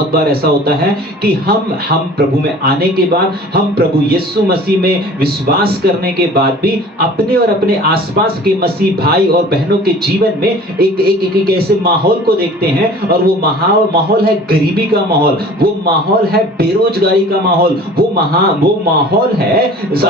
बहुत बार ऐसा होता है कि हम प्रभु में आने के बाद, हम प्रभु यीशु मसीह में विश्वास करने के बाद भी अपने और अपने आसपास के मसीह भाई और बहनों के जीवन में एक ऐसे माहौल को देखते हैं, और वो माहौल है गरीबी का माहौल, वो माहौल है बेरोजगारी का माहौल, वो माहौल है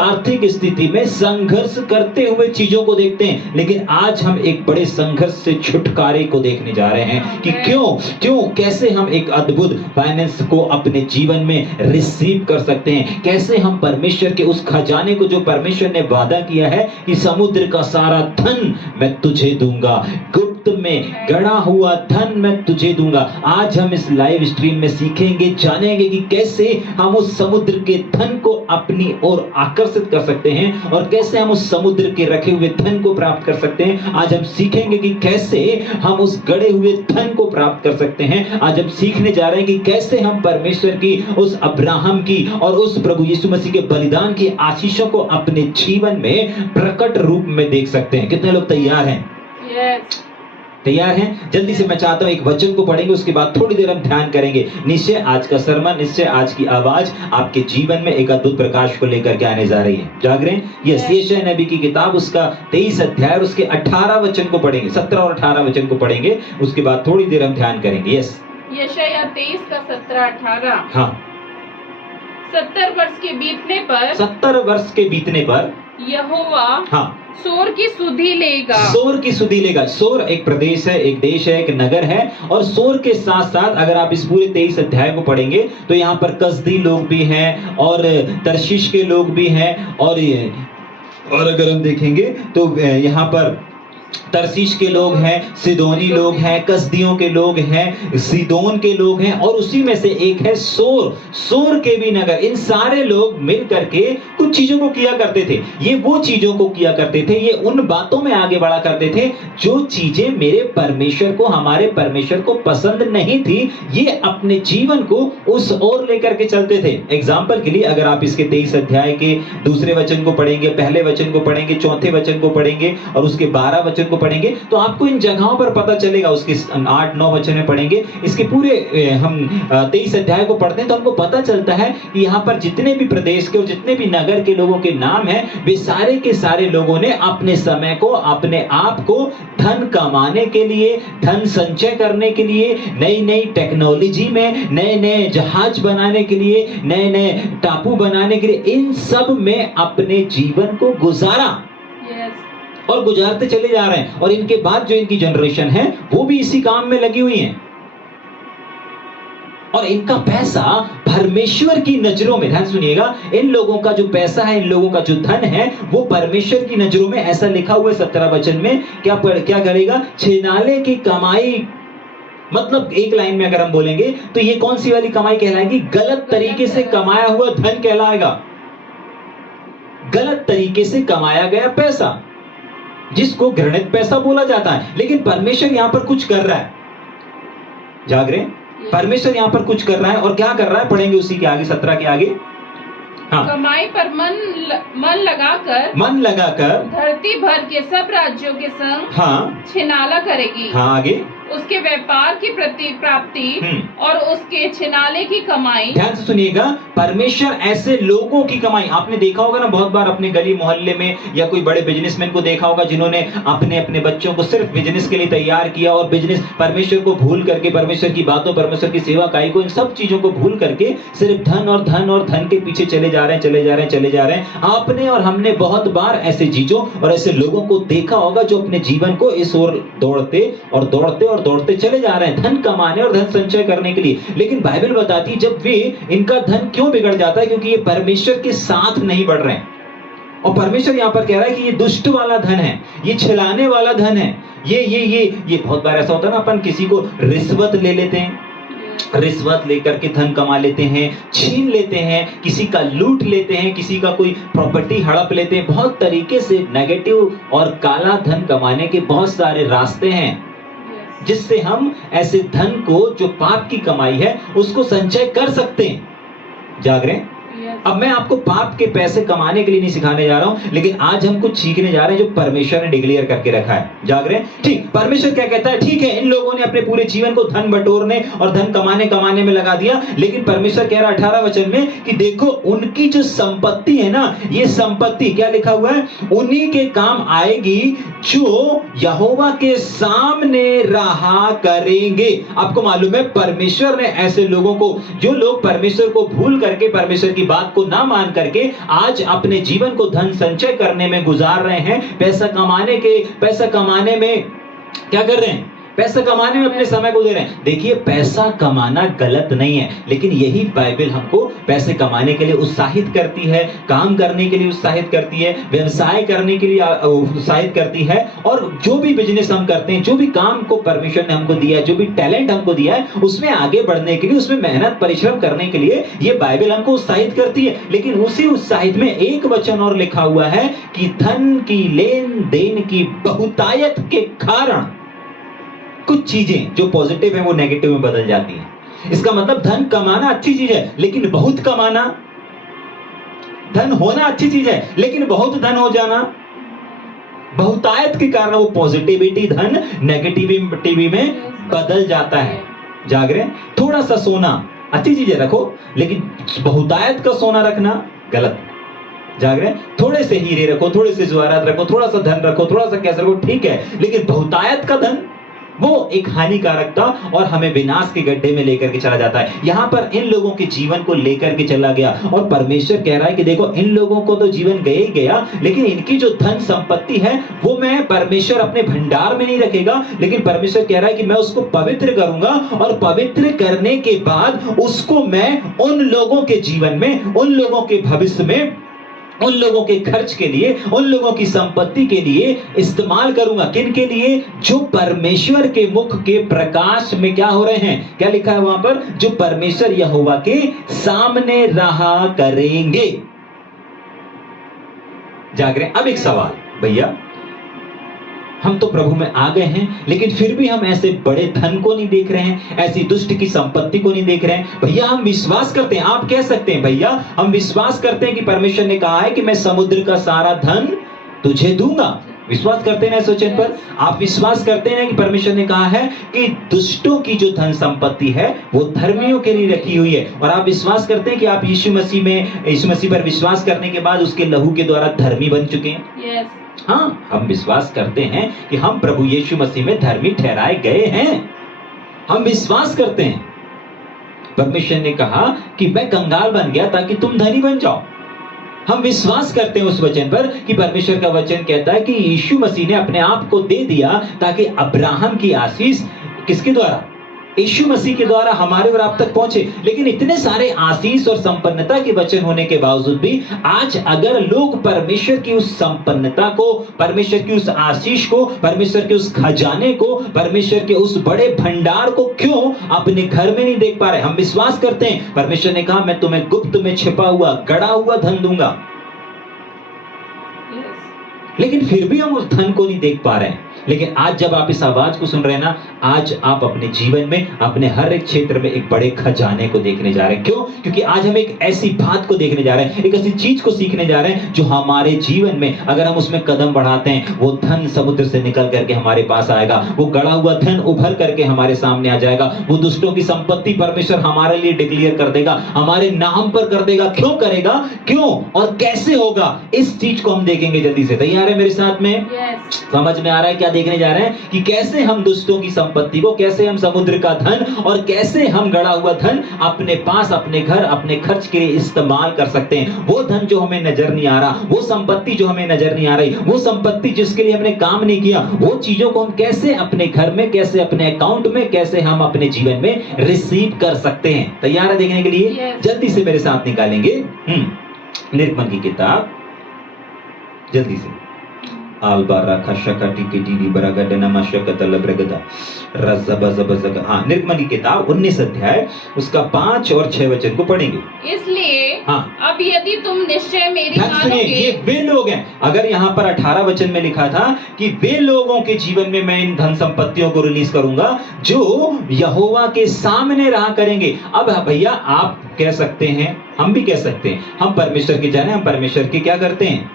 आर्थिक स्थिति में संघर्ष करते हुए चीजों को देखते हैं। लेकिन आज हम एक बड़े संघर्ष से छुटकारे को देखने जा रहे हैं कि क्यों कैसे हम एक अद्भुत फाइनेंस को अपने जीवन में रिसीव कर सकते हैं, कैसे हम परमेश्वर के उस खजाने को, जो परमेश्वर ने वादा किया है कि समुद्र का सारा धन मैं तुझे दूंगा, गुप्त में गड़ा हुआ धन मैं तुझे दूंगा। आज हम इस लाइव स्ट्रीम में सीखेंगे, जानेंगे कि कैसे हम उस समुद्र के धन को अपनी ओर आकर्षित कर सकते हैं और कैसे हम उस समुद्र के रखे हुए धन को प्राप्त कर सकते हैं। आज हम सीखेंगे कि कैसे हम उस गड़े हुए धन को प्राप्त कर सकते हैं। आज हम सीखने जा रहे हैं कि कैसे हम परमेश्वर की, उस अब्राहम की और उस प्रभु यीशु मसीह के बलिदान की आशीषों को अपने जीवन में प्रकट रूप में देख सकते हैं। कितने लोग तैयार हैं? यस। तैयार हैं? जल्दी से मैं चाहता हूं एक वचन को पढ़ेंगे, उसके बाद थोड़ी देर हम ध्यान करेंगे। निश्चय आज का सरमन, निश्चय आज की आवाज आपके जीवन में एक अद्भुत प्रकाश को लेकर के आने जा रही है। जाग रहे हैं? यस। यशायाह नबी की किताब, उसका 23 अध्याय, उसके 18 वचन को पढ़ेंगे, 17 और 18 वचन को पढ़ेंगे, उसके बाद थोड़ी देर हम ध्यान करेंगे। यस। यशायाह 23 का 17-18। हाँ। 70 वर्ष के बीतने पर, 70 वर्ष के बीतने पर यहोवा हाँ सोर की सुधि लेगा। सोर की सुधि लेगा। सोर एक प्रदेश है, एक देश है, एक नगर है, और सोर के साथ साथ अगर आप इस पूरे 23 अध्याय को पढ़ेंगे तो यहाँ पर कसदी लोग भी हैं और तर्शीश के लोग भी हैं, और अगर हम देखेंगे तो यहाँ पर तरसीश के लोग हैं, सिदोनी लोग हैं, कसदियों के लोग हैं, सीदोन के लोग हैं, और उसी में से एक है सोर, सोर के भी नगर। इन सारे लोग मिल करके कुछ चीजों को किया करते थे। ये वो चीजों को किया करते थे, ये उन बातों में आगे बढ़ा करते थे जो चीजें मेरे परमेश्वर को, हमारे परमेश्वर को पसंद नहीं थी। ये अपने जीवन को उस ओर लेकर के चलते थे। एग्जाम्पल के लिए अगर आप इसके 23 अध्याय के दूसरे वचन को पढ़ेंगे, पहले वचन को पढ़ेंगे, चौथे वचन को पढ़ेंगे और उसके 12 वचन को पढ़ेंगे, तो आपको इन जगहों पर पता चलेगा। उसके 8-9 वचन में पढ़ेंगे, इसके पूरे हम 23 अध्याय को पढ़ते हैं तो हमको पता चलता है कि यहाँ पर जितने भी प्रदेश के और जितने भी नगर के लोगों के नाम हैं, वे सारे के सारे लोगों ने अपने समय को, अपने आप को धन कमाने के लिए, धन संचय करने के लिए, नई नई टेक्नोलॉजी में, नए नए जहाज बनाने के लिए, नए नए टापू बनाने के लिए, इन सब में अपने जीवन को गुजारा और गुजारते चले जा रहे हैं। और इनके बाद जो इनकी जनरेशन है वो भी इसी काम में लगी हुई है, और इनका पैसा परमेश्वर की नजरों में, ध्यान सुनिएगा, इन लोगों का जो पैसा है, इन लोगों का जो धन है, वो परमेश्वर की नजरों में, ऐसा लिखा हुआ है 17 वचन में, क्या करेगा? छिनाले की कमाई। मतलब एक लाइन में अगर हम बोलेंगे तो ये कौन सी वाली कमाई कहलाएगी? गलत तरीके से कमाया हुआ धन कहलाएगा। गलत तरीके से कमाया गया पैसा, जिसको घृणित पैसा बोला जाता है। लेकिन परमेश्वर यहां पर कुछ कर रहा है। जाग रहे हैं? परमेश्वर यहां पर कुछ कर रहा है, और क्या कर रहा है पढ़ेंगे उसी के आगे, 17 के आगे। हाँ। कमाई पर मन लगाकर धरती भर के सब राज्यों के संग हाँ छिनाला करेगी। हाँ आगे। उसके व्यापार की प्राप्ति और उसके छिनाले की कमाई। ध्यान से सुनिएगा, परमेश्वर ऐसे लोगों की कमाई, आपने देखा होगा ना बहुत बार अपने गली मोहल्ले में, या कोई बड़े बिजनेसमैन को देखा होगा जिन्होंने अपने अपने बच्चों को सिर्फ बिजनेस के लिए तैयार किया, और बिजनेस, परमेश्वर को भूल करके, परमेश्वर की बातों, परमेश्वर की सेवा काई को, इन सब चीजों को भूल करके सिर्फ धन और धन और धन के पीछे चले जा रहे हैं। आपने और हमने बहुत बार ऐसे चीजों और ऐसे लोगों को देखा होगा जो अपने जीवन को इस ओर दौड़ते चले जा रहे हैं, धन कमाने और धन संचय करने के लिए। लेकिन बाइबल बताती है जब वे, इनका धन क्यों बिगड़ जाता है? क्योंकि ये परमेश्वर के साथ नहीं बढ़ रहे हैं। और परमेश्वर यहाँ पर कह रहा है कि ये दुष्ट वाला धन है, ये छिलाने वाला धन है। ये बहुत बार ऐसा होता है ना, अपन किसी को रिश्वत ले लेते हैं, रिश्वत लेकर के धन कमा लेते हैं, छीन लेते हैं, किसी का लूट लेते हैं, किसी का कोई प्रॉपर्टी हड़प लेते हैं। बहुत तरीके से नेगेटिव और काला धन कमाने के बहुत सारे रास्ते हैं, जिससे हम ऐसे धन को, जो पाप की कमाई है, उसको संचय कर सकते हैं। जाग रहे हैं? अब मैं आपको पाप के पैसे कमाने के लिए नहीं सिखाने जा रहा हूं, लेकिन आज हम कुछ सीखने जा रहे हैं जो परमेश्वर ने डिक्लेयर करके रखा है। जाग रहे हैं? ठीक, परमेश्वर क्या कहता है? ठीक है, इन लोगों ने अपने पूरे जीवन को धन बटोरने और धन कमाने में लगा दिया, लेकिन परमेश्वर कह रहा 18 वचन में कि देखो उनकी जो संपत्ति है ना, ये संपत्ति क्या लिखा हुआ है? उन्हीं के काम आएगी जो यहोवा के सामने रहा करेंगे। आपको मालूम है परमेश्वर ने ऐसे लोगों को, जो लोग परमेश्वर को भूल करके, परमेश्वर की बात को ना मान करके आज अपने जीवन को धन संचय करने में गुजार रहे हैं, पैसा कमाने में क्या कर रहे हैं? पैसा कमाने में अपने समय को दे रहे हैं। देखिए, पैसा कमाना गलत नहीं है, लेकिन यही बाइबल हमको पैसे कमाने के लिए उत्साहित करती है, काम करने के लिए उत्साहित करती है, व्यवसाय करने के लिए उत्साहित करती है, और जो भी बिजनेस हम करते हैं, जो भी काम को परमेश्वर ने हमको दिया है, जो भी टैलेंट हमको दिया है, उसमें आगे बढ़ने के लिए, उसमें मेहनत परिश्रम करने के लिए ये बाइबल हमको उत्साहित करती है। लेकिन उसी उत्साहित में एक वचन और लिखा हुआ है कि धन की लेन देन की बहुतायत के कारण कुछ चीजें जो पॉजिटिव है वो नेगेटिव में बदल जाती हैं। इसका मतलब धन कमाना अच्छी चीज है, लेकिन बहुत कमाना, धन होना अच्छी चीज है, लेकिन बहुत धन हो जाना, बहुतायत के कारण वो पॉजिटिविटी धन नेगेटिविटी में बदल जाता है। जाग रहे हैं? थोड़ा सा सोना अच्छी चीज है, रखो, लेकिन बहुतायत का सोना रखना गलत। जाग रहे हैं? थोड़े से हीरे रखो, थोड़े से जवाहरात रखो, थोड़ा सा धन रखो, थोड़ा सा कैसे रखो, ठीक है, लेकिन बहुतायत का धन वो एक हानिकारकता और हमें विनाश के गड्ढे में लेकर के चला जाता है। यहां पर इन लोगों के जीवन को लेकर के चला गया, और परमेश्वर कह रहा है कि देखो इन लोगों को तो जीवन गया ही गया, लेकिन इनकी जो धन संपत्ति है वो मैं, परमेश्वर अपने भंडार में नहीं रखेगा, लेकिन परमेश्वर कह रहा है कि मैं उसको पवित्र करूंगा, और पवित्र करने के बाद उसको मैं उन लोगों के जीवन में, उन लोगों के भविष्य में, उन लोगों के खर्च के लिए, उन लोगों की संपत्ति के लिए इस्तेमाल करूंगा। किन के लिए? जो परमेश्वर के मुख के प्रकाश में क्या हो रहे हैं? क्या लिखा है वहां पर? जो परमेश्वर यहोवा के सामने रहा करेंगे। जाग रहे हैं? अब एक सवाल, भैया हम तो प्रभु में आ गए हैं, लेकिन फिर भी हम ऐसे बड़े धन को नहीं देख रहे हैं, ऐसी दुष्ट की संपत्ति को नहीं देख रहे हैं। भैया हम विश्वास करते हैं, आप कह सकते हैं भैया हम विश्वास करते हैं कि परमेश्वर ने कहा है कि मैं समुद्र का सारा धन तुझे दूंगा। विश्वास करते हैं ना इस वचन पर? आप विश्वास करते हैं कि परमेश्वर ने कहा है कि दुष्टों की जो धन संपत्ति है वो धर्मियों के लिए रखी हुई है, और आप विश्वास करते हैं कि आप यीशु मसीह पर विश्वास करने के बाद उसके लहू के द्वारा धर्मी बन चुके हैं। हाँ, हम विश्वास करते हैं कि हम प्रभु यीशु मसीह में धर्मी ठहराए गए हैं। हम विश्वास करते हैं। परमेश्वर ने कहा कि मैं कंगाल बन गया ताकि तुम धनी बन जाओ। हम विश्वास करते हैं उस वचन पर कि परमेश्वर का वचन कहता है कि यीशु मसीह ने अपने आप को दे दिया ताकि अब्राहम की आशीष किसके द्वारा? यीशु मसीह के द्वारा हमारे और आप तक पहुंचे। लेकिन इतने सारे आशीष और संपन्नता के वचन होने के बावजूद भी आज अगर लोग परमेश्वर की उस संपन्नता को, परमेश्वर की उस आशीष को, परमेश्वर के उस खजाने को, परमेश्वर के उस बड़े भंडार को क्यों अपने घर में नहीं देख पा रहे? हम विश्वास करते हैं, परमेश्वर ने कहा मैं तुम्हें गुप्त में छिपा हुआ, गड़ा हुआ धन दूंगा, लेकिन फिर भी हम उस धन को नहीं देख पा रहे हैं। लेकिन आज जब आप इस आवाज को सुन रहे हैं ना, आज आप अपने जीवन में, अपने हर एक क्षेत्र में एक बड़े खजाने को देखने जा रहे हैं। क्यों? क्योंकि आज हम एक ऐसी बात को देखने जा रहे हैं, एक ऐसी चीज को सीखने जा रहे हैं जो हमारे जीवन में अगर हम उसमें कदम बढ़ाते हैं, वो धन समुद्र से निकल करके हमारे पास आएगा, वो गड़ा हुआ धन उभर करके हमारे सामने आ जाएगा, वो दुष्टों की संपत्ति परमेश्वर हमारे लिए डिक्लेयर कर देगा, हमारे नाम पर कर देगा। क्यों करेगा, क्यों और कैसे होगा, इस चीज को हम देखेंगे जल्दी से। तैयार है मेरे साथ में? समझ में आ रहा है क्या देखने जा रहे हैं? कि कैसे हम दुष्टों की संपत्ति को, कैसे हम समुद्र का धन, और कैसे हम गड़ा हुआ धन अपने पास, अपने घर, अपने खर्च के लिए इस्तेमाल कर सकते हैं। वो धन जो हमें नजर नहीं आ रहा, वो संपत्ति जो हमें नजर नहीं आ रही, वो संपत्ति जिसके लिए हमने काम नहीं किया, वो चीजों को हम कैसे अपने घर में, कैसे अपने अकाउंट में, कैसे हम अपने जीवन में रिसीव कर सकते हैं। तैयार है देखने के लिए? जल्दी से मेरे साथ निकालेंगे निर्गमन की किताब, जल्दी से निर्गमन की किताब 19 अध्याय उसका 5 और 6 वचन को पढ़ेंगे। इसलिए अब यदि तुम निश्चय मेरी ध्यान सुनिए, ये वे लोग हैं। अगर यहाँ पर 18 वचन में लिखा था कि वे लोगों के जीवन में मैं इन धन संपत्तियों को रिलीज करूंगा जो यहोवा के सामने रहा करेंगे। अब भैया आप कह सकते हैं, हम भी कह सकते हैं, हम परमेश्वर के जाने, हम परमेश्वर के क्या करते हैं,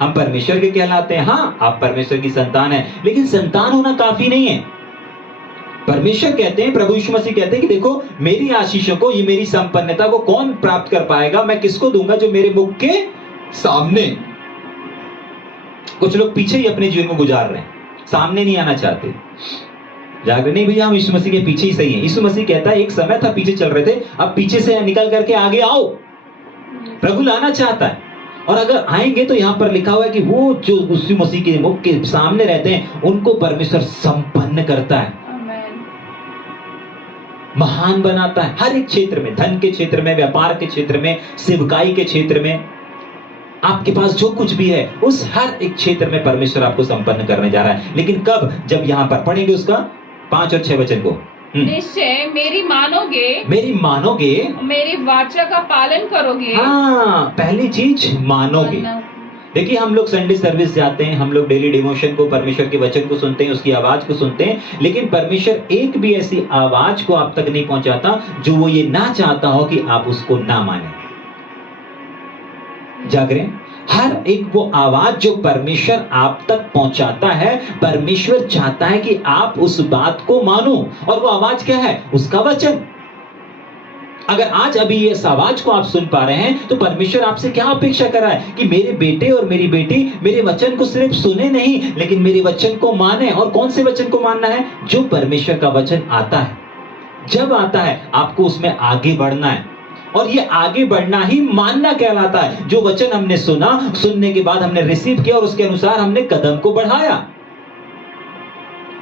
हम परमेश्वर के कहलाते हैं। हाँ, आप परमेश्वर की संतान है, लेकिन संतान होना काफी नहीं है। परमेश्वर कहते हैं, प्रभु यीशु मसीह कहते हैं कि देखो मेरी आशीषों को, ये मेरी संपन्नता को कौन प्राप्त कर पाएगा, मैं किसको दूंगा, जो मेरे मुख के सामने। कुछ लोग पीछे ही अपने जीवन को गुजार रहे हैं, सामने नहीं आना चाहते। जागरण नहीं भैया, हम यीशु मसीह के पीछे ही सही है। यीशु मसीह कहता है एक समय था पीछे चल रहे थे, अब पीछे से निकल करके आगे आओ। प्रभु लाना चाहता है, और अगर आएंगे तो यहां पर लिखा हुआ है कि वो जो यीशु मसीह के मुख के सामने रहते हैं उनको परमेश्वर संपन्न करता है, महान बनाता है। हर एक क्षेत्र में, धन के क्षेत्र में, व्यापार के क्षेत्र में, सेवकाई के क्षेत्र में, आपके पास जो कुछ भी है उस हर एक क्षेत्र में परमेश्वर आपको संपन्न करने जा रहा है। लेकिन कब? जब यहां पर पढ़ेंगे उसका 5 और 6 वचन को। निश्चय मेरी मानोगे, मेरी वाचा का पालन करोगे। हाँ, पहली चीज मानोगे। देखिए हम लोग संडे सर्विस जाते हैं, हम लोग डेली डिवोशन को, परमेश्वर के वचन को सुनते हैं, उसकी आवाज को सुनते हैं, लेकिन परमेश्वर एक भी ऐसी आवाज को आप तक नहीं पहुंचाता जो वो ये ना चाहता हो कि आप उसको ना माने। जागरें, हर एक वो आवाज जो परमेश्वर आप तक पहुंचाता है, परमेश्वर चाहता है कि आप उस बात को मानो। और वो आवाज क्या है? उसका वचन। अगर आज अभी इस आवाज को आप सुन पा रहे हैं तो परमेश्वर आपसे क्या अपेक्षा कर रहा है कि मेरे बेटे और मेरी बेटी मेरे वचन को सिर्फ सुने नहीं, लेकिन मेरे वचन को माने। और कौन से वचन को मानना है? जो परमेश्वर का वचन आता है। जब आता है आपको उसमें आगे बढ़ना है, और ये आगे बढ़ना ही मानना कहलाता है। जो वचन हमने सुना, सुनने के बाद हमने रिसीव किया और उसके अनुसार हमने कदम को बढ़ाया।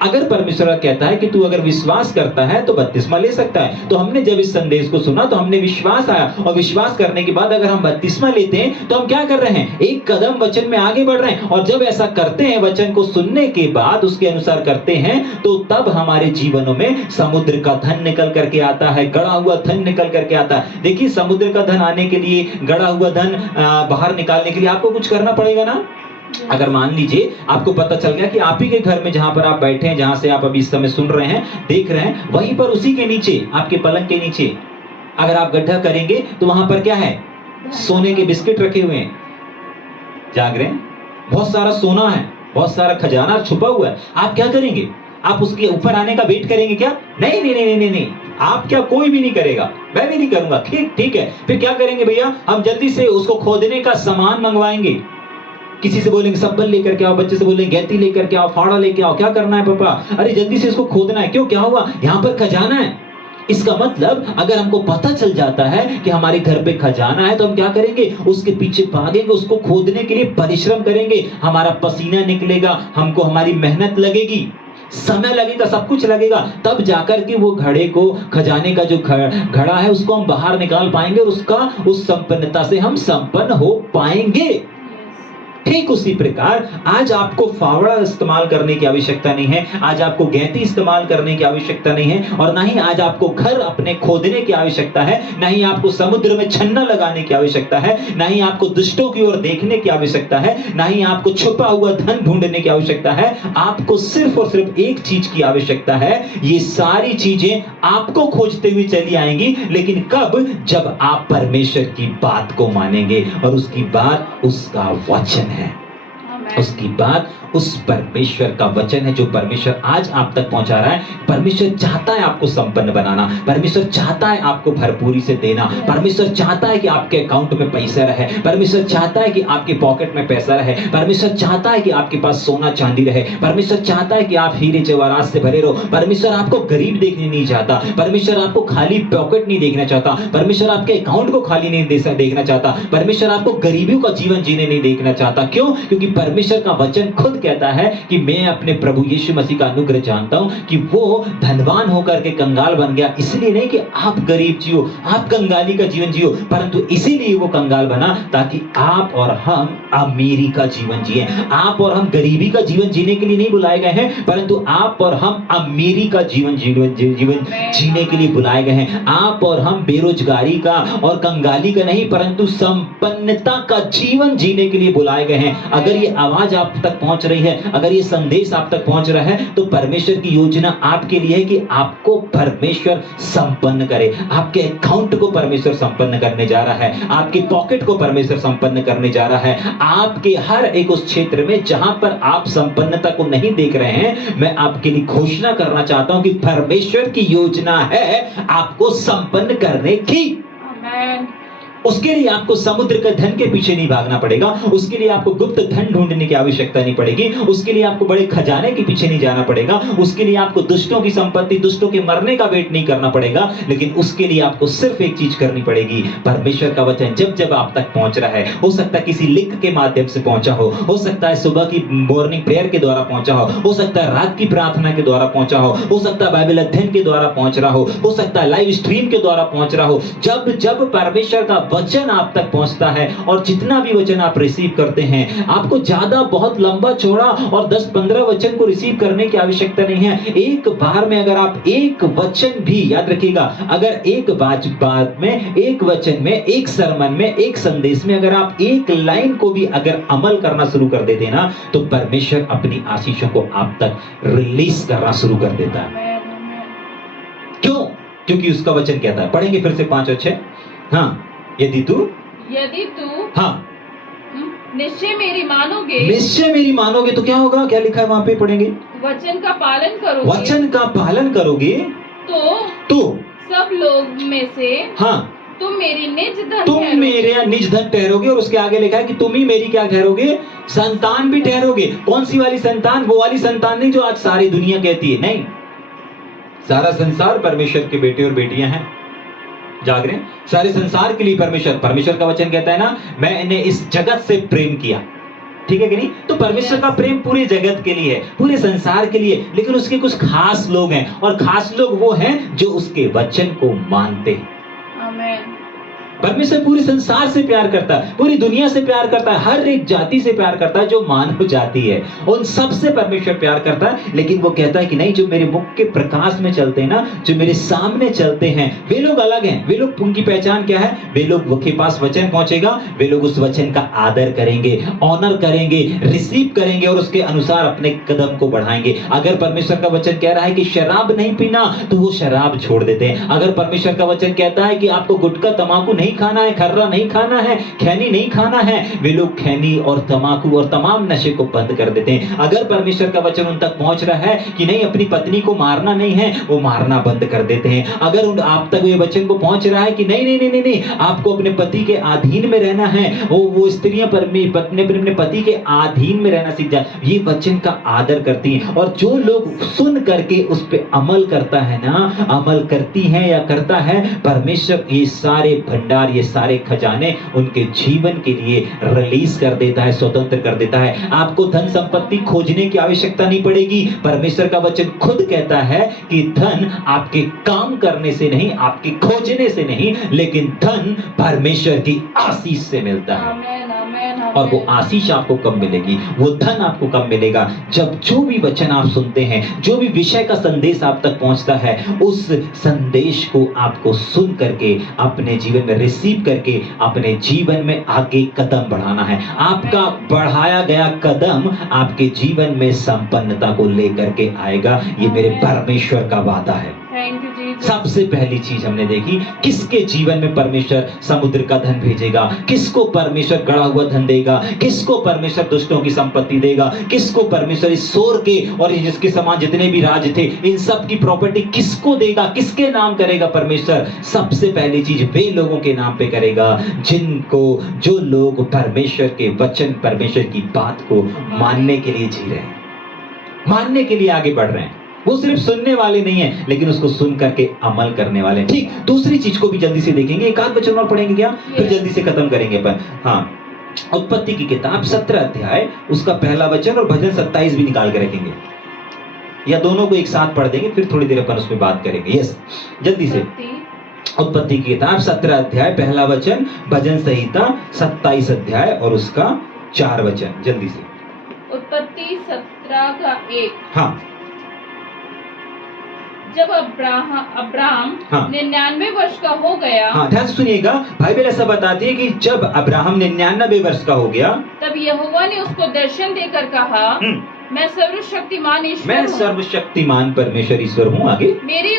अगर परमेश्वर कहता है कि तू अगर विश्वास करता है तो बपतिस्मा ले सकता है, तो हमने जब इस संदेश को सुना तो हमने विश्वास आया, और विश्वास करने के बाद अगर हम बपतिस्मा लेते हैं तो हम क्या कर रहे हैं? एक कदम वचन में आगे बढ़ रहे हैं। और जब ऐसा करते हैं, वचन को सुनने के बाद उसके अनुसार करते हैं, तो तब हमारे जीवनों में समुद्र का धन निकल करके आता है, गड़ा हुआ धन निकल करके आता है। देखिए, समुद्र का धन आने के लिए, गड़ा हुआ धन बाहर निकालने के लिए आपको कुछ करना पड़ेगा ना। अगर मान लीजिए आपको पता चल गया कि आप ही के घर में, जहां पर आप बैठे हैं, जहां से आप अभी इस समय सुन रहे हैं, देख रहे हैं, वहीं पर उसी के नीचे, आपके पलंग के नीचे अगर आप गड्ढा करेंगे तो वहां पर क्या है? सोने के बिस्किट रखे हुए हैं। जाग रहे हैं? बहुत सारा सोना है, बहुत सारा खजाना छुपा हुआ है। आप क्या करेंगे? आप उसके ऊपर आने का वेट करेंगे क्या? नहीं नहीं नहीं नहीं नहीं, आप क्या, कोई भी नहीं करेगा, मैं भी नहीं करूंगा। ठीक है, फिर क्या करेंगे भैया? हम जल्दी से उसको खोदने का सामान मंगवाएंगे। किसी से बोलेंगे सब्बल लेकर के आओ, बच्चे से बोलेंगे गैती लेकर के आओ, फाड़ा लेके आओ। क्या करना है पापा? अरे जल्दी से इसको खोदना है। क्यों, क्या हुआ? यहाँ पर खजाना है। इसका मतलब अगर हमको पता चल जाता है कि हमारे घर पे खजाना है तो हम क्या करेंगे? उसके पीछे भागेंगे, उसको खोदने के लिए परिश्रम करेंगे, हमारा पसीना निकलेगा, हमको हमारी मेहनत लगेगी, समय लगेगा, सब कुछ लगेगा, तब जाकर के वो घड़े को, खजाने का जो घड़ा है उसको हम बाहर निकाल पाएंगे, और उसका, उस संपन्नता से हम संपन्न हो पाएंगे। ठीक उसी प्रकार आज आपको फावड़ा इस्तेमाल करने की आवश्यकता नहीं है, आज आपको गैती इस्तेमाल करने की आवश्यकता नहीं है, और ना ही आज आपको घर अपने खोदने की आवश्यकता है, ना ही आपको समुद्र में छन्ना लगाने की आवश्यकता है, ना ही आपको दुष्टों की ओर देखने की आवश्यकता है, ना ही आपको छुपा हुआ धन ढूंढने की आवश्यकता है। आपको सिर्फ और सिर्फ एक चीज की आवश्यकता है। ये सारी चीजें आपको खोजते हुए चली आएंगी, लेकिन कब? जब आप परमेश्वर की बात को मानेंगे, और उसकी बात उसका वचन है, उसकी बात उस परमेश्वर का वचन है जो परमेश्वर आज आप तक पहुंचा रहा है। परमेश्वर चाहता है आपको संपन्न बनाना, परमेश्वर चाहता है आपको भरपूरी से देना, परमेश्वर चाहता है कि आपके अकाउंट में पैसा रहे, परमेश्वर चाहता है कि आपके पॉकेट में पैसा रहे, परमेश्वर चाहता है कि आपके पास सोना चांदी रहे, परमेश्वर चाहता है कि आप हीरे जवाहरात से भरे रहो। परमेश्वर आपको गरीब देखने नहीं चाहता, परमेश्वर आपको खाली पॉकेट नहीं देखना चाहता, परमेश्वर आपके अकाउंट को खाली नहीं देखना चाहता, परमेश्वर आपको गरीबियों का जीवन जीने नहीं देखना चाहता। क्यों? क्योंकि परमेश्वर का वचन खुद कहता है कि मैं अपने प्रभु यीशु मसीह का अनुग्रह जानता हूं कि वो धनवान होकर के कंगाल बन गया, इसलिए नहीं कि आप गरीब जियो, आप कंगाली का जीवन जियो, परंतु इसीलिए वो कंगाल बना ताकि आप और हम अमीरी का जीवन जिए। आप और हम गरीबी का जीवन जीने के लिए नहीं बुलाए गए हैं, परंतु आप और हम अमीरी का जीवन जीने के लिए बुलाए गए हैं। आप और हम बेरोजगारी का और कंगाली का नहीं, परंतु संपन्नता का जीवन जीने के लिए बुलाए गए हैं। अगर ये आवाज आप तक पहुंच रही है, अगर ये संदेश आप तक पहुंच रहा है, तो परमेश्वर की योजना आपके लिए है कि आपको परमेश्वर संपन्न करे। आपके अकाउंट को परमेश्वर संपन्न करने जा रहा है, आपके पॉकेट को परमेश्वर संपन्न करने जा रहा है। आपके हर एक उस क्षेत्र में जहां पर आप संपन्नता को नहीं देख रहे हैं, मैं आपके लिए घोषणा करना चाहता हूं कि परमेश्वर की योजना है आपको संपन्न करने की। आमीन। उसके लिए आपको समुद्र के धन के पीछे नहीं भागना पड़ेगा, उसके लिए आपको गुप्त धन ढूंढने की आवश्यकता नहीं पड़ेगी, उसके लिए आपको बड़े खजाने के पीछे नहीं जाना पड़ेगा, उसके लिए आपको दुष्टों की संपत्ति, दुष्टों के मरने का वेट नहीं करना पड़ेगा, लेकिन उसके लिए आपको सिर्फ एक चीज करनी पड़ेगी। परमेश्वर का वचन जब जब आप तक पहुंच रहा है, हो सकता है किसी लिंक के माध्यम से पहुंचा हो सकता है सुबह की मॉर्निंग प्रेयर के द्वारा पहुंचा हो सकता है रात की प्रार्थना के द्वारा पहुंचा हो सकता है बाइबल अध्ययन के द्वारा पहुंच रहा हो सकता है लाइव स्ट्रीम के द्वारा पहुंच रहा हो। जब जब परमेश्वर का वचन आप तक पहुंचता है और जितना भी वचन आप रिसीव करते हैं, आपको ज्यादा बहुत लंबा चौड़ा और 10-15 वचन को रिसीव करने की आवश्यकता नहीं है। एक बार में अगर आप एक वचन भी, याद रखिएगा, अगर एक बात में, एक वचन में, एक सरमन में, एक संदेश में अगर आप एक लाइन को भी अगर अमल करना शुरू कर देते ना, तो परमेश्वर अपनी आशीषों को आप तक रिलीज करना शुरू कर देता है। क्यों? क्योंकि उसका वचन कहता है, पढ़ेंगे फिर से 5 और 6। हाँ, यदि तू हाँ निश्चय मेरी मानोगे, तो क्या होगा? क्या लिखा है वहां पे, पढ़ेंगे। वचन का पालन करोगे तो सब लोग में से हाँ तुम मेरी निज धन ठहरोगे। और उसके आगे लिखा है कि तुम ही मेरी क्या ठहरोगे? संतान भी ठहरोगे। कौन सी वाली संतान? वो वाली संतान नहीं जो आज सारी दुनिया कहती है, नहीं। सारा संसार परमेश्वर के बेटे और बेटियां हैं, जाग रहे हैं। सारे संसार के लिए परमेश्वर का वचन कहता है ना, मैंने इस जगत से प्रेम किया, ठीक है कि नहीं? तो परमेश्वर का प्रेम पूरे जगत के लिए है, पूरे संसार के लिए, लेकिन उसके कुछ खास लोग हैं, और खास लोग वो हैं जो उसके वचन को मानते हैं। आमीन। परमेश्वर पूरे संसार से प्यार करता है, पूरी दुनिया से प्यार करता है, हर एक जाति से प्यार करता है जो मानव जाति है, उन सब से परमेश्वर प्यार करता है। लेकिन वो कहता है कि नहीं, जो मेरे मुख के प्रकाश में चलते हैं ना, जो मेरे सामने चलते हैं, वे लोग अलग हैं। वे लोग, उनकी पहचान क्या है? वे लोग के पास वचन पहुंचेगा, वे लोग उस वचन का आदर करेंगे, ऑनर करेंगे, रिसीव करेंगे और उसके अनुसार अपने कदम को बढ़ाएंगे। अगर परमेश्वर का वचन कह रहा है कि शराब नहीं पीना, तो वो शराब छोड़ देते हैं। अगर परमेश्वर का वचन कहता है कि आपको गुटखा तंबाकू नहीं खाना है, खर्रा नहीं खाना है, खैनी नहीं खाना है, वे लोग खैनी और तंबाकू और तमाम नशे को बंद कर देते हैं। अगर परमेश्वर का वचन उन तक पहुंच रहा है कि नहीं, अपनी पत्नी को मारना नहीं है, वो मारना बंद कर देते हैं। अगर आप तक ये वचन को पहुंच रहा है कि नहीं नहीं नहीं नहीं, आपको अपने पति के अधीन में रहना है, वो स्त्रियां अपने पति के अधीन में रहना सीख जाए, ये वचन का आदर करती हैं। और जो लोग सुन करके उस पर अमल करता है ना, अमल करती है या करता है, परमेश्वर ये सारे भंडार, ये सारे खजाने उनके जीवन के लिए रिलीज कर देता है, स्वतंत्र कर देता है। आपको धन संपत्ति खोजने की आवश्यकता नहीं पड़ेगी। परमेश्वर का वचन खुद कहता है कि धन आपके काम करने से नहीं, आपके खोजने से नहीं, लेकिन धन परमेश्वर की आशीष से मिलता है। आमीन, आमीन, और वो आशीष आपको कब मिलेगी, वो धन आपको कब मिलेगा? जब जो भी वचन आप सुनते हैं, जो भी विषय का संदेश आप तक पहुंचता है, उस संदेश को आपको सुन करके अपने जीवन में रिसीव करके अपने जीवन में आगे कदम बढ़ाना है। आपका बढ़ाया गया कदम आपके जीवन में संपन्नता को लेकर के आएगा। ये मेरे परमेश्वर का वादा है। Thank you Jesus. सबसे पहली चीज हमने देखी, किसके जीवन में परमेश्वर समुद्र का धन भेजेगा, किसको परमेश्वर गड़ा हुआ धन देगा, किसको परमेश्वर दुष्टों की संपत्ति देगा, किसको परमेश्वर इस सोर के और जिसके समान जितने भी राज थे, इन सब की प्रॉपर्टी किसको देगा, किसके नाम करेगा परमेश्वर? सबसे पहली चीज वे लोगों के नाम पे करेगा जो लोग परमेश्वर के वचन, परमेश्वर की बात को मानने के लिए जी रहे हैं, मानने के लिए आगे बढ़ रहे हैं। वो सिर्फ सुनने वाले नहीं है, लेकिन उसको सुन करके अमल करने वाले। ठीक, दूसरी चीज को भी जल्दी से देखेंगे, एक आध वचन और पढ़ेंगे क्या, फिर जल्दी से खत्म करेंगे अपन। हाँ, उत्पत्ति की किताब 17 अध्याय उसका पहला वचन और भजन 27 भी निकाल के रखेंगे, या दोनों को एक साथ पढ़ देंगे, फिर थोड़ी देर अपन उसमें बात करेंगे। यस, जल्दी से। उत्पत्ति की किताब 17 अध्याय पहला वचन, भजन संहिता 27 अध्याय और उसका 4 वचन, जल्दी से। उत्पत्ति 17 का 1। हाँ। जब अब्राहम 99 वर्ष का हो गया। हाँ, ध्यान से सुनिएगा, बाइबल ऐसा बताती है कि जब अब्राहम 99 वर्ष का हो गया, तब यहोवा ने उसको दर्शन देकर कहा, मैं सर्वशक्तिमान ईश्वर हूँ। मैं सर्वशक्तिमान परमेश्वर ईश्वर हूँ। आगे, मेरी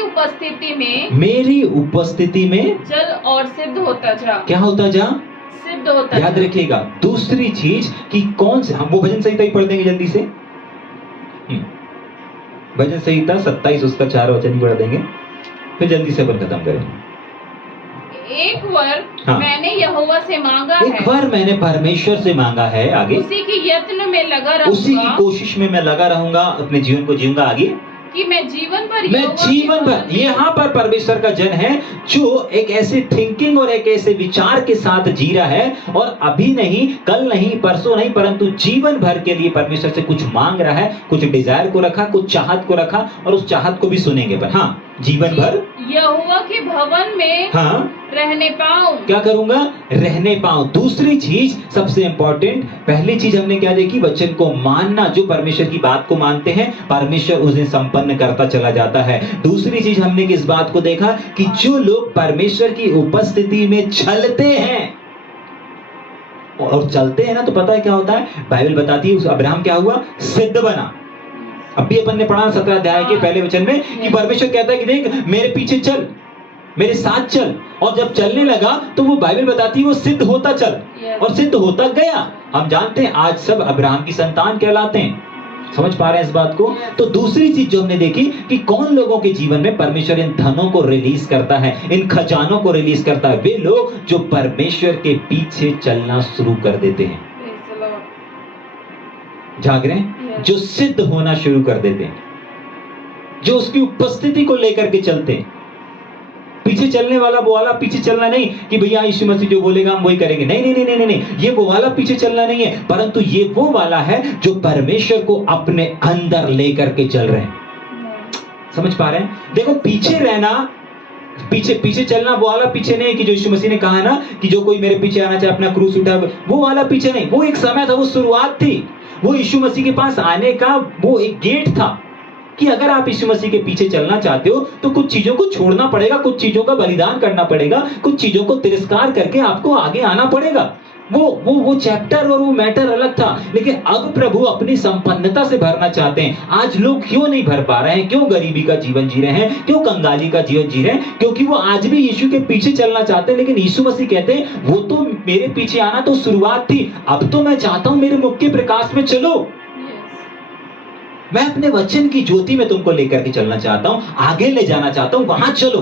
उपस्थिति में चल और सिद्ध होता जा। क्या होता जा? सिद्ध होता। याद रखिएगा। दूसरी चीज कि कौन से, हम वो भजन संहिता ही पढ़ देंगे जल्दी से। भजन संहिता 27 उसका 4 वचन ही पढ़ देंगे, फिर जल्दी से अपन खत्म करेंगे। एक वर मैंने यहोवा से मांगा है। एक वर मैंने परमेश्वर से मांगा है। आगे, उसी की यत्न में लगा रहूंगा। उसी की कोशिश में मैं लगा रहूंगा, अपने जीवन को जीऊंगा। आगे, कि मैं जीवन भर यहाँ पर परमेश्वर का जन है जो एक ऐसे थिंकिंग और एक ऐसे विचार के साथ जी रहा है, और अभी नहीं, कल नहीं, परसों नहीं, परंतु जीवन भर के लिए परमेश्वर से कुछ मांग रहा है, कुछ डिजायर को रखा, कुछ चाहत को रखा, और उस चाहत को भी सुनेंगे। पर हाँ, जीवन भर यहोवा के भवन में रहने पाऊं। क्या करूंगा? रहने पाऊं। दूसरी चीज सबसे इंपॉर्टेंट, पहली चीज हमने क्या देखी? वचन को मानना। जो परमेश्वर की बात को मानते हैं, परमेश्वर उसे संपन्न करता चला जाता है। दूसरी चीज हमने किस बात को देखा कि जो लोग परमेश्वर की उपस्थिति में चलते हैं और चलते हैं ना, तो पता है क्या होता है? बाइबल बताती है अब्राहम क्या हुआ? सिद्ध बना। अभी अपन ने पढ़ा 17 अध्याय के पहले वचन में कि परमेश्वर कहता है कि देख, मेरे पीछे चल, मेरे साथ चल, और जब चलने लगा तो वो बाइबल बताती है वो सिद्ध होता चल, और सिद्ध होता गया। हम जानते हैं आज सब अब्राहम की संतान कहलाते हैं। समझ पा रहे हैं इस बात को? तो दूसरी चीज जो हमने देखी कि कौन लोगों के जीवन में परमेश्वर इन धनों को रिलीज करता है, इन खजानों को रिलीज करता है। वे लोग जो परमेश्वर के पीछे चलना शुरू कर देते हैं। जाग रहे हैं? जो सिद्ध होना शुरू कर देते हैं, जो उसकी उपस्थिति को लेकर के चलते हैं। पीछे चलने वाला वो वाला पीछे चलना नहीं कि भैया यीशु मसीह जो बोलेगा हम वही करेंगे। नहीं नहीं नहीं नहीं नहीं, ये वो वाला पीछे चलना नहीं है, परंतु ये वो वाला है जो परमेश्वर को अपने अंदर लेकर के चल रहे हैं। समझ पा रहे हैं? देखो, पीछे रहना, पीछे पीछे चलना वो वाला पीछे नहीं कि जो यीशु मसीह ने कहा ना कि जो कोई मेरे पीछे आना चाहे अपना क्रूस उठा, वो वाला पीछे नहीं। वो एक समय था, वो शुरुआत थी, वो यीशु मसीह के पास आने का वो एक गेट था कि अगर आप यीशु मसीह के पीछे चलना चाहते हो तो कुछ चीजों को छोड़ना पड़ेगा, कुछ चीजों का बलिदान करना पड़ेगा, कुछ चीजों को तिरस्कार करके आपको आगे आना पड़ेगा। वो चैप्टर और वो मैटर अलग था। लेकिन अब प्रभु अपनी संपन्नता से भरना चाहते हैं। आज लोग क्यों नहीं भर पा रहे हैं? क्यों गरीबी का जीवन जी रहे हैं? क्यों कंगाली का जीवन जी रहे हैं? क्योंकि वो आज भी यीशु के पीछे चलना चाहते हैं। लेकिन यीशु मसीह कहते हैं वो तो मेरे पीछे आना तो शुरुआत थी, अब तो मैं चाहता हूं मेरे मुख के प्रकाश में चलो। मैं अपने वचन की ज्योति में तुमको लेकर के चलना चाहता हूं, आगे ले जाना चाहता हूं, वहां चलो।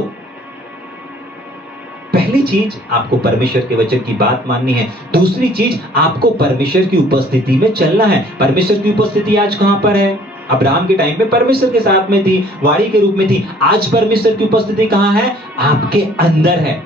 पहली चीज आपको परमेश्वर के वचन की बात माननी है। दूसरी चीज आपको परमेश्वर की उपस्थिति में चलना है। परमेश्वर की उपस्थिति आज कहां पर है? अब्राहम के टाइम में परमेश्वर के साथ में थी, वाणी के रूप में थी। आज परमेश्वर की उपस्थिति कहां है? आपके अंदर है।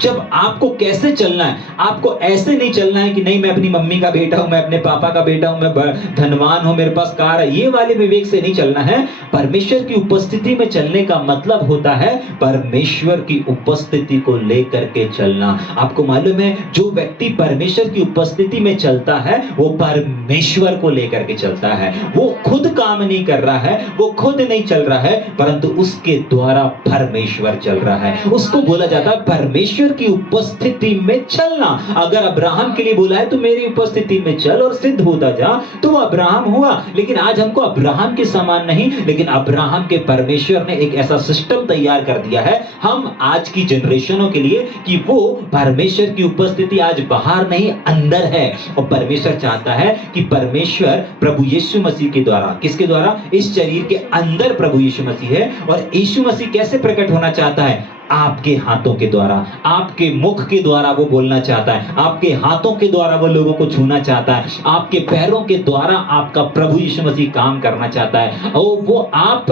जब आपको कैसे चलना है, आपको ऐसे नहीं चलना है कि नहीं मैं अपनी मम्मी का बेटा हूं, मैं अपने पापा का बेटा हूं, मैं धनवान हूं, मेरे पास कार है, ये वाले विवेक से नहीं चलना है। परमेश्वर की उपस्थिति में चलने का मतलब होता है परमेश्वर की उपस्थिति को लेकर के चलना। आपको मालूम है जो व्यक्ति परमेश्वर की उपस्थिति में चलता है वो परमेश्वर को लेकर के चलता है। वो खुद काम नहीं कर रहा है, वो खुद नहीं चल रहा है, परंतु उसके द्वारा परमेश्वर चल रहा है। उसको बोला जाता है परमेश्वर की उपस्थिति में चलना। अगर अब्राहम के लिए बोला है तो मेरी उपस्थिति में चल और सिद्ध होता जा, तो वो अब्राहम हुआ। लेकिन आज हमको अब्राहम के समान नहीं, लेकिन अब्राहम के परमेश्वर ने एक ऐसा सिस्टम तैयार कर दिया है हम आज की जनरेशनों के लिए कि वो परमेश्वर की उपस्थिति आज बाहर नहीं अंदर है। और परमेश्वर चाहता है कि परमेश्वर प्रभु यीशु मसीह के द्वारा, किसके द्वारा? इस शरीर के अंदर प्रभु यीशु मसीह है। और यीशु मसीह कैसे प्रकट होना चाहता है? आपके हाथों के द्वारा, आपके मुख के द्वारा वो बोलना चाहता है, आपके हाथों के द्वारा वो लोगों को छूना चाहता है, आपके पैरों के द्वारा आपका प्रभु यीशु मसीह काम करना चाहता है। और वो आप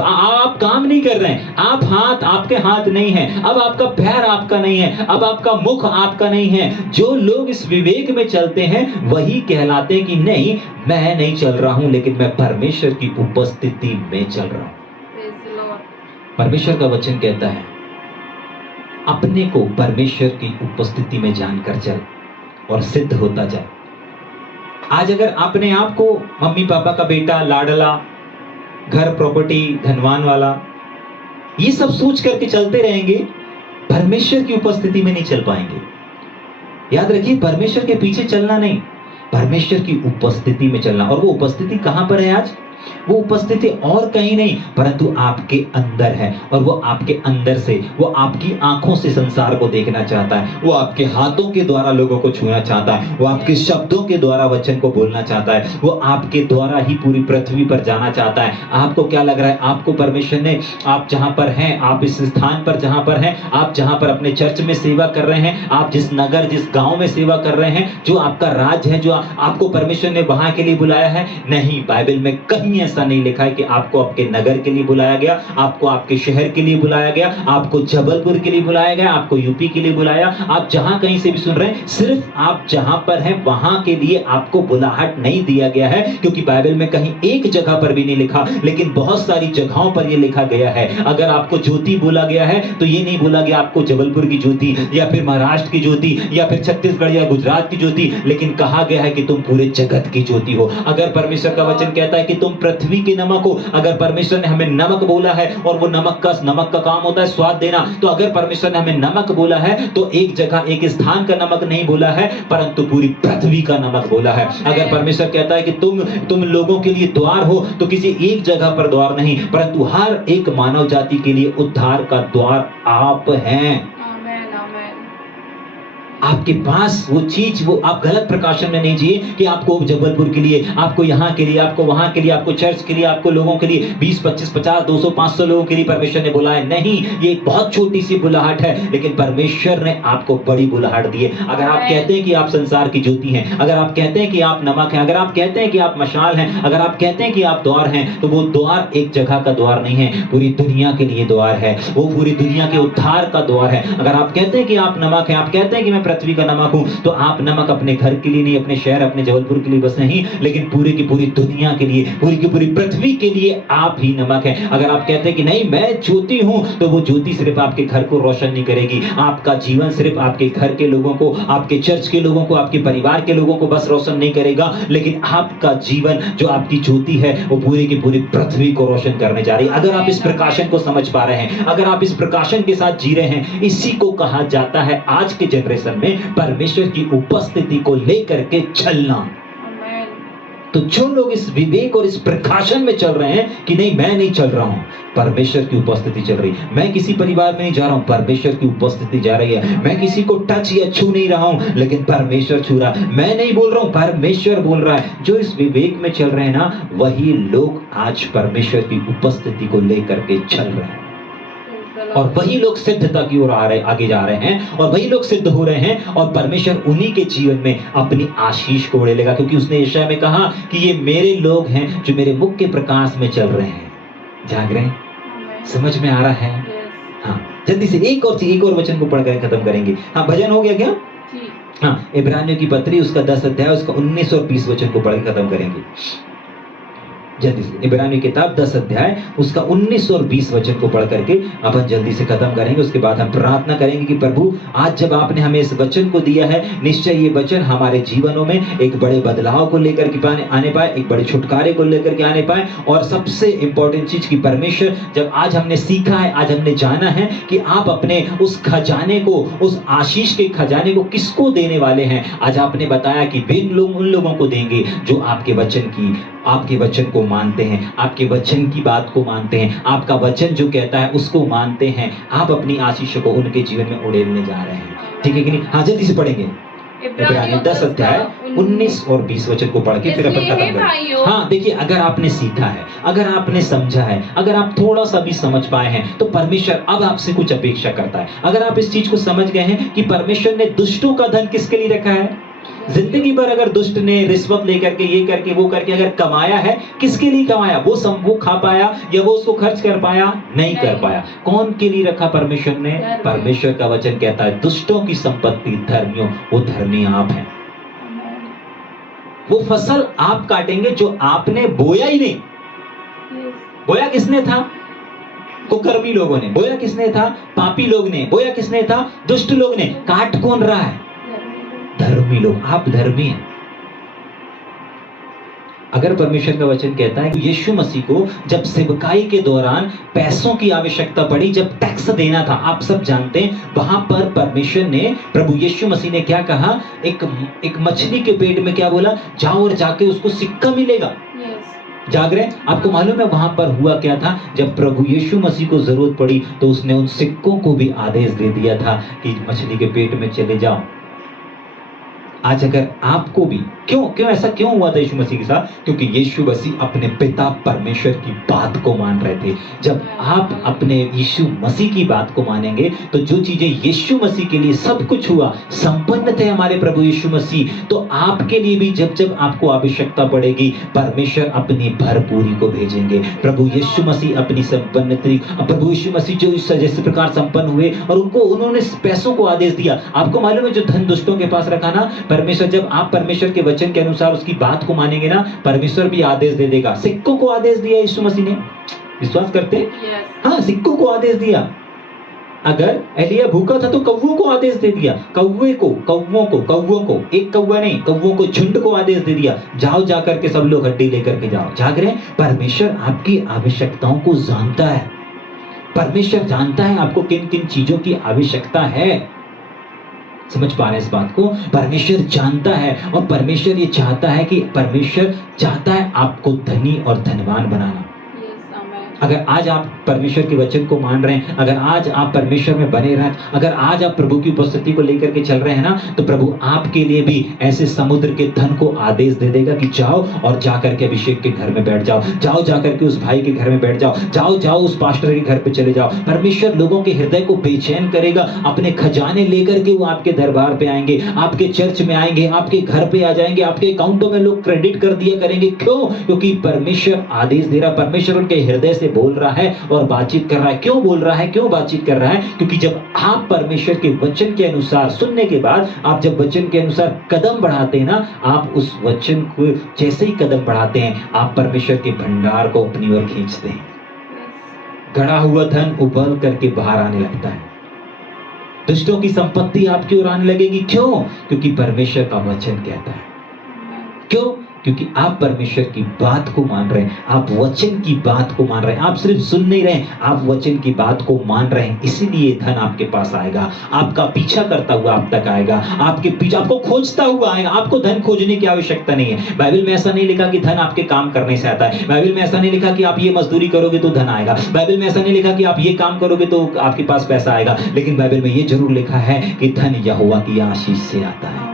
काम नहीं कर रहे हैं, आपके हाथ नहीं है, अब आपका पैर आपका नहीं है, अब आपका मुख आपका नहीं है। जो लोग इस विवेक में चलते हैं वही कहलाते हैं कि नहीं, मैं नहीं चल रहा हूं, लेकिन मैं परमेश्वर की उपस्थिति में चल रहा हूं। परमेश्वर का वचन कहता है, अपने को परमेश्वर की उपस्थिति में जानकर चल और सिद्ध होता जाए। आज अगर अपने आप को मम्मी पापा का बेटा, लाडला, घर, प्रॉपर्टी, धनवान वाला, ये सब सोच करके चलते रहेंगे, परमेश्वर की उपस्थिति में नहीं चल पाएंगे। याद रखिए, परमेश्वर के पीछे चलना नहीं, परमेश्वर की उपस्थिति में चलना। और वो उपस्थिति कहां पर है आज? वो उपस्थिति और कहीं नहीं परंतु आपके अंदर है। और वो आपके अंदर से, वो आपकी आंखों से संसार को देखना चाहता है, वो आपके हाथों के द्वारा लोगों को छूना चाहता है, वो आपके शब्दों के द्वारा वचन को बोलना चाहता है, वो आपके द्वारा ही पूरी पृथ्वी पर जाना चाहता है। आपको क्या लग रहा है? आपको परमेश्वर ने, आप जहां पर हैं, आप इस स्थान पर जहां पर हैं, आप जहां पर अपने चर्च में सेवा कर रहे हैं, आप जिस नगर, जिस गांव में सेवा कर रहे हैं, जो आपका राज्य है, जो आपको परमेश्वर ने वहां के लिए बुलाया है, नहीं, बाइबल में कहीं ऐसा नहीं लिखा है कि आपको आपके नगर के लिए बुलाया गया, आपको आपके शहर के लिए बुलाया गया, आपको जबलपुर के लिए बुलाया गया, आपको यूपी के लिए बुलाया। आप जहां कहीं से भी सुन रहे हैं, सिर्फ आप जहां पर हैं वहां के लिए आपको बुलाहट नहीं दिया गया है, क्योंकि बाइबल में कहीं एक जगह पर भी नहीं लिखा, लेकिन बहुत सारी जगहों पर यह लिखा गया है। अगर आपको ज्योति बोला गया है तो ये नहीं बोला गया आपको जबलपुर की ज्योति या फिर महाराष्ट्र की ज्योति या फिर छत्तीसगढ़ या गुजरात की ज्योति, लेकिन कहा गया है कि तुम पूरे जगत की ज्योति हो। अगर परमेश्वर का वचन कहता है कि तुम पृथ्वी के नमक हो, अगर परमेश्वर ने हमें नमक बोला है, और वो नमक का काम होता है स्वाद देना, तो अगर परमेश्वर ने हमें नमक बोला है तो एक जगह, एक स्थान का नमक नहीं बोला है, परंतु पूरी पृथ्वी का नमक बोला है। अगर परमेश्वर कहता है कि तुम लोगों के लिए द्वार हो, तो किसी एक जगह पर द्वार नहीं, परंतु हर एक मानव जाति के लिए उद्धार का द्वार आप हैं। आपके पास वो चीज, वो आप गलत प्रकाशन में नहीं जिए कि आपको जबलपुर के लिए, आपको यहाँ के लिए, आपको वहां के लिए, आपको चर्च के लिए, आपको लोगों के लिए 20, 25, 50, 200, 500 लोगों के लिए परमेश्वर ने बुलाया। नहीं, ये एक बहुत छोटी सी बुलाहट है, लेकिन परमेश्वर ने आपको बड़ी बुलाहट दी है। अगर आप कहते हैं कि आप संसार की ज्योति हैं, अगर आप कहते हैं कि आप नमक हैं, अगर आप कहते हैं कि आप मशाल हैं, अगर आप कहते हैं कि आप द्वार हैं, तो वो द्वार एक जगह का द्वार नहीं है, पूरी दुनिया के लिए द्वार है, वो पूरी दुनिया के उद्धार का द्वार है। अगर आप कहते हैं कि आप नमक हैं, आप कहते हैं कि मैं पृथ्वी का नमक हूं, तो आप नमक अपने घर के लिए नहीं, अपने शहर, अपने जबलपुर के लिए बस नहीं, लेकिन पूरी की पूरी दुनिया के लिए, पूरी की पूरी पृथ्वी के लिए आप ही नमक हैं। अगर आप कहते हैं कि नहीं, मैं ज्योति हूं, तो वो ज्योति सिर्फ आपके घर को रोशन नहीं करेगी, आपका जीवन सिर्फ आपके घर के लोगों को, आपके चर्च के लोगों को, आपके परिवार के लोगों को बस रोशन नहीं करेगा, लेकिन आपका जीवन, जो आपकी ज्योति है, वो पूरी की पूरी पृथ्वी को रोशन करने जा रही है। अगर आप इस प्रकाशन को समझ पा रहे हैं, अगर आप इस प्रकाशन के साथ जी रहे हैं, इसी को कहा जाता है आज के जनरेशन में परमेश्वर की उपस्थिति को लेकर के चलना। तो जो लोग इस विवेक और इस प्रकाशन में चल रहे हैं कि नहीं, मैं नहीं चल रहा हूं, परमेश्वर की उपस्थिति चल रही, मैं किसी परिवार में नहीं जा रहा हूं, परमेश्वर की उपस्थिति जा रही है, मैं किसी को टच या छू नहीं रहा हूं, लेकिन परमेश्वर छू रहा है, मैं नहीं बोल रहा हूं, परमेश्वर बोल रहा है। जो इस विवेक में चल रहे हैं ना, वही लोग आज परमेश्वर की उपस्थिति को लेकर के चल रहे हैं, और वही लोग सिद्धता की ओर आगे जा रहे हैं, और वही लोग सिद्ध हो रहे हैं, और परमेश्वर उन्हीं के जीवन में अपनी आशीष को उड़ेलेगा, क्योंकि उसने यशायाह में कहा कि ये मेरे लोग हैं जो मेरे मुख के प्रकाश में चल रहे हैं। जाग रहे हैं? समझ में आ रहा है? हाँ, जल्दी से एक और वचन को पढ़कर खत्म करेंगे। हाँ, भजन हो गया क्या? हाँ, इब्रानियों की पत्री उसका 10 अध्याय उसका 19 और 20 वचन को पढ़कर खत्म करेंगे। जल्दी से इब्रानियों की किताब 10 अध्याय उसका 19 और 20 वचन को पढ़ करके अपन जल्दी से खत्म करेंगे। उसके बाद हम प्रार्थना करेंगे कि प्रभु, आज जब आपने हमें इस वचन को दिया है, निश्चय ये वचन हमारे जीवनों में एक बड़े बदलाव को लेकर के आने पाए, एक बड़े छुटकारे को लेकर के आने पाए, और सबसे इंपॉर्टेंट चीज की परमेश्वर, जब आज हमने सीखा है, आज हमने जाना है कि आप अपने उस खजाने को, उस आशीष के खजाने को किसको देने वाले हैं। आज आपने बताया कि वे लोग उन लोगों को देंगे जो आपके वचन को मानते हैं, आपके वचन की बात को मानते हैं, आपका वचन जो कहता है उसको मानते हैं। आप अपनी आशीष को उनके जीवन में उड़ेलने जा रहे हैं। ठीक है कि नहीं? हाँ, जल्दी से पढ़ेंगे। इब्रानियों 10 अध्याय 19 और 20 वचन को पढ़ के फिर अपन खत्म करें। हाँ देखिए, अगर आपने सीखा है, अगर आपने समझा है, अगर आप थोड़ा सा भी समझ पाए हैं, तो परमेश्वर अब आपसे कुछ अपेक्षा करता है। अगर आप इस चीज को समझ गए हैं कि परमेश्वर ने दुष्टों का धन किसके लिए रखा है, जिंदगी भर अगर दुष्ट ने रिश्वत लेकर के, ये करके वो करके अगर कमाया है, किसके लिए कमाया, वो खा पाया या वो उसको खर्च कर पाया, नहीं कर पाया। कौन के लिए रखा परमेश्वर ने? परमेश्वर का वचन कहता है दुष्टों की संपत्ति धर्मियों, वो धर्मी आप हैं। वो फसल आप काटेंगे जो आपने बोया ही नहीं। बोया किसने था? कुकर्मी लोगों ने। बोया किसने था? पापी लोग ने। बोया किसने था? दुष्ट लोग ने। काट कौन रहा है? धर्मी लोग। आप धर्मी हैं। अगर परमेश्वर का वचन कहता है कि यीशु मसीह को जब सेवकाई के दौरान पैसों की आवश्यकता पड़ी, जब टैक्स देना था, आप सब जानते हैं, वहां पर परमेश्वर ने, प्रभु यीशु मसीह ने क्या कहा? एक मछली के पेट में क्या बोला? जाओ और जाके उसको सिक्का मिलेगा। जाग रहे? आपको मालूम है वहां पर हुआ क्या था? जब प्रभु यीशु मसीह को जरूरत पड़ी तो उसने उन सिक्कों को भी आदेश दे दिया था कि मछली के पेट में चले जाओ। आज अगर आपको भी, क्यों ऐसा क्यों हुआ था यीशु मसीह के साथ? क्योंकि यीशु मसीह अपने पिता परमेश्वर की बात को मान रहे थे। जब आप अपने यीशु मसीह की बात को मानेंगे तो जो चीजें यीशु मसीह के लिए सब कुछ हुआ, संपन्न थे हमारे प्रभु यीशु मसीह, तो आपके लिए भी जब जब आपको आवश्यकता पड़ेगी, परमेश्वर अपनी भरपूरी को भेजेंगे। प्रभु यीशु मसीह अपनी संपन्नता, प्रभु यीशु मसीह जो इस प्रकार संपन्न हुए और उन्होंने पैसों को आदेश दिया। आपको मालूम है जो धन दुष्टों के पास रखा ना, परमेश्वर, जब आप परमेश्वर के वचन के अनुसार उसकी बात को मानेंगे ना, परमेश्वर भी आदेश दे देगा। सिक्कों को आदेश दिया यीशु मसीह ने, विश्वास करते? हाँ, सिक्कों को आदेश दिया। अगर एलिया भूखा था तो कौवों को आदेश दे दिया। कौवों को, एक कौवा नहीं, कौवों को, झुंड को आदेश दे दिया, जाओ जाकर के सब लोग हड्डी लेकर के जाओ। जाग रहे? परमेश्वर आपकी आवश्यकताओं को जानता है। परमेश्वर जानता है आपको किन किन चीजों की आवश्यकता है। समझ पा रहे हैं इस बात को? परमेश्वर जानता है और परमेश्वर ये चाहता है कि परमेश्वर चाहता है आपको धनी और धनवान बनाना। अगर आज आप परमेश्वर के वचन को मान रहे हैं, अगर आज आप परमेश्वर में बने रहे, अगर आज आप प्रभु की उपस्थिति को लेकर के चल रहे हैं ना, तो प्रभु आपके लिए भी ऐसे समुद्र के धन को आदेश दे देगा कि जाओ और जाकर के अभिषेक के घर में बैठ जाओ, जाओ जाकर के उस भाई के घर में बैठ जाओ, जाओ जाओ उस पास्टर के घर पे चले जाओ। परमेश्वर लोगों के हृदय को बेचैन करेगा। अपने खजाने लेकर के वो आपके दरबार पे आएंगे, आपके चर्च में आएंगे, आपके घर पे आ जाएंगे, आपके अकाउंटों में लोग क्रेडिट कर दिया करेंगे। क्यों? क्योंकि परमेश्वर आदेश दे रहा, परमेश्वर उनके हृदय से बोल रहा है और बातचीत कर रहा है। क्यों बोल रहा है, क्यों बातचीत कर रहा है? क्योंकि जब आप परमेश्वर के वचन के अनुसार, सुनने के बाद आप जब वचन के अनुसार कदम बढ़ाते हैं ना, आप उस वचन को जैसे ही कदम बढ़ाते हैं, आप परमेश्वर के भंडार को अपनी ओर खींचते हैं। गड़ा हुआ धन उबल करके बाहर आने लगता है। दुष्टों की संपत्ति आपकी ओर आने लगेगी। क्यों? क्योंकि परमेश्वर का वचन कहता है। क्यों? क्योंकि आप परमेश्वर की बात को मान रहे हैं, आप वचन की बात को मान रहे हैं। आप सिर्फ सुन नहीं रहे, आप वचन की बात को मान रहे हैं। इसीलिए धन आपके पास आएगा, आपका पीछा करता हुआ आप तक आएगा, आपके पीछे आपको खोजता हुआ आएगा। आपको धन खोजने की आवश्यकता नहीं है। बाइबल में ऐसा नहीं लिखा कि धन आपके काम करने से आता है। बाइबल में ऐसा नहीं लिखा कि आप ये मजदूरी करोगे तो धन आएगा। बाइबल में ऐसा नहीं लिखा कि आप ये काम करोगे तो आपके पास पैसा आएगा। लेकिन बाइबल में ये जरूर लिखा है कि धन यहोवा की आशीष से आता है।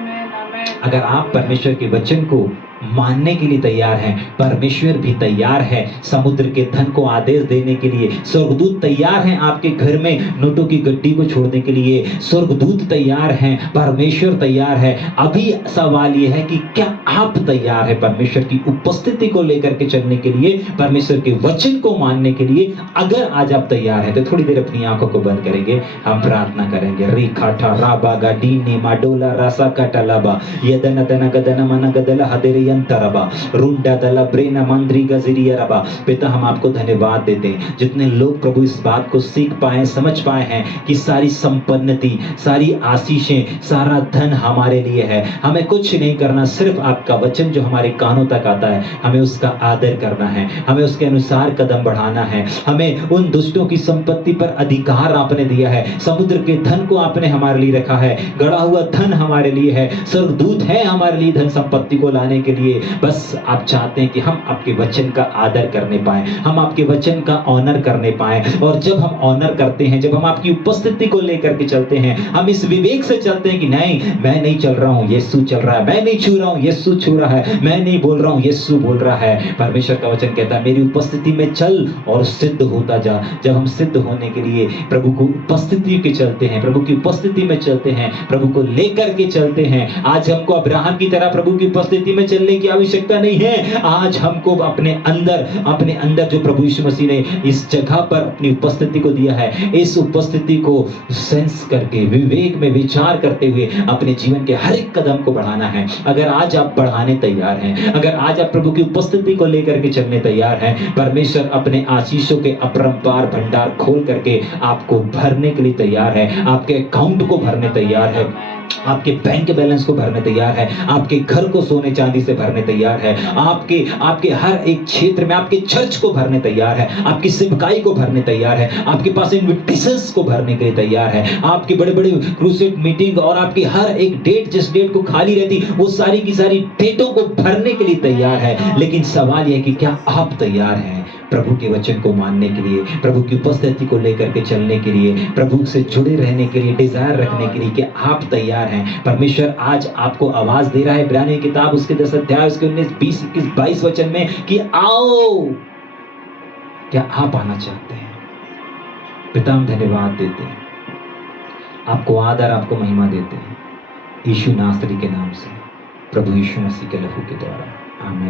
अगर आप परमेश्वर के वचन को मानने के लिए तैयार हैं, परमेश्वर भी तैयार है समुद्र के धन को आदेश देने के लिए। स्वर्गदूत तैयार हैं आपके घर में नोटों की गड्डी को छोड़ने के लिए। स्वर्गदूत तैयार हैं, परमेश्वर तैयार है। अभी सवाल यह है कि क्या आप तैयार है परमेश्वर की उपस्थिति को लेकर के चलने के लिए, परमेश्वर के वचन को मानने के लिए? अगर आज आप तैयार हैं तो थोड़ी देर अपनी आंखों को बंद करेंगे, हम प्रार्थना करेंगे। रिखाठा राबा गाडीनी माडोला रासा कटलाबा यदन दन गदन मन गदल हदेरी रुंडा दला ब्रेना मंद्री गजरिया रबा। पिता, हम आपको धन्यवाद देते हैं जितने लोग प्रभु इस बात को सीख पाए, समझ पाए हैं कि सारी संपन्नति, सारी आशीषें, सारा धन हमारे लिए है। हमें कुछ नहीं करना, सिर्फ आपका वचन जो हमारे कानों तक आता है, हमें उसका आदर करना है, हमें उसके अनुसार कदम बढ़ाना है। हमें उन दुष्टों की संपत्ति पर अधिकार आपने दिया है। समुद्र के धन को आपने हमारे लिए रखा है। गड़ा हुआ धन हमारे लिए है। स्वर्गदूत है हमारे लिए धन संपत्ति को लाने के लिए। लिए बस आप चाहते हैं कि हम आपके वचन का आदर करने पाए, हम आपके वचन का ऑनर करने पाए। और जब हम ऑनर करते हैं, जब हम आपकी उपस्थिति को लेकर के चलते हैं, हम इस विवेक से चलते हैं कि नहीं, मैं नहीं चल रहा हूं, यीशु चल रहा है, मैं नहीं छू रहा हूं, यीशु छू रहा है, मैं नहीं बोल रहा हूं, यीशु बोल रहा है। परमेश्वर का वचन कहता है मेरी उपस्थिति में चल और सिद्ध होता जा। जब हम सिद्ध होने के लिए प्रभु को उपस्थिति के चलते हैं, प्रभु की उपस्थिति में चलते हैं, प्रभु को लेकर के चलते हैं। आज हमको अब्राहम की तरह प्रभु की उपस्थिति में चलने की आवश्यकता नहीं है। आज हमको अपने अंदर जो प्रभु यीशु मसीह ने इस जगह पर अपनी उपस्थिति को दिया है, इस उपस्थिति को सेंस करके, विवेक में विचार करते हुए अपने जीवन के हर एक कदम को बढ़ाना है। अगर आज आप बढ़ाने तैयार हैं, अगर आज आप प्रभु की उपस्थिति को लेकर के चलने तैयार हैं, परमेश्वर अपने आशीषों के अपरंपार भंडार खोल करके आपको भरने के लिए तैयार है, आपके अकाउंट को भरने तैयार है, आपके बैलेंस को भरने तैयार है, आपके घर को सोने चांदी से भरने तैयार है, आपके हर एक क्षेत्र में आपके चर्च को भरने तैयार है, आपकी सेवकाई को भरने तैयार है, आपके पास इनविटेशंस को भरने के लिए तैयार है, आपकी बड़े-बड़े क्रूसेड मीटिंग और आपकी हर एक डेट जिस डेट को खाली रहती वो सारी की सारी डेटों को भरने के लिए तैयार है। लेकिन सवाल यह है कि क्या आप तैयार हैं प्रभु के वचन को मानने के लिए, प्रभु की उपस्थिति को लेकर के चलने के लिए, प्रभु से जुड़े रहने के लिए, डिजायर रखने के लिए? क्या आप तैयार हैं? परमेश्वर आज आपको आवाज दे रहा है इब्रानी की किताब उसके 10 अध्याय उसके 19, 20, 21, 22 वचन में कि आओ। क्या आप आना चाहते हैं? पिता हम धन्यवाद देते हैं, आपको आदर, आपको महिमा देते हैं यीशु नासरी के नाम से, प्रभु यीशु मसीह के लहू के द्वारा, आमीन।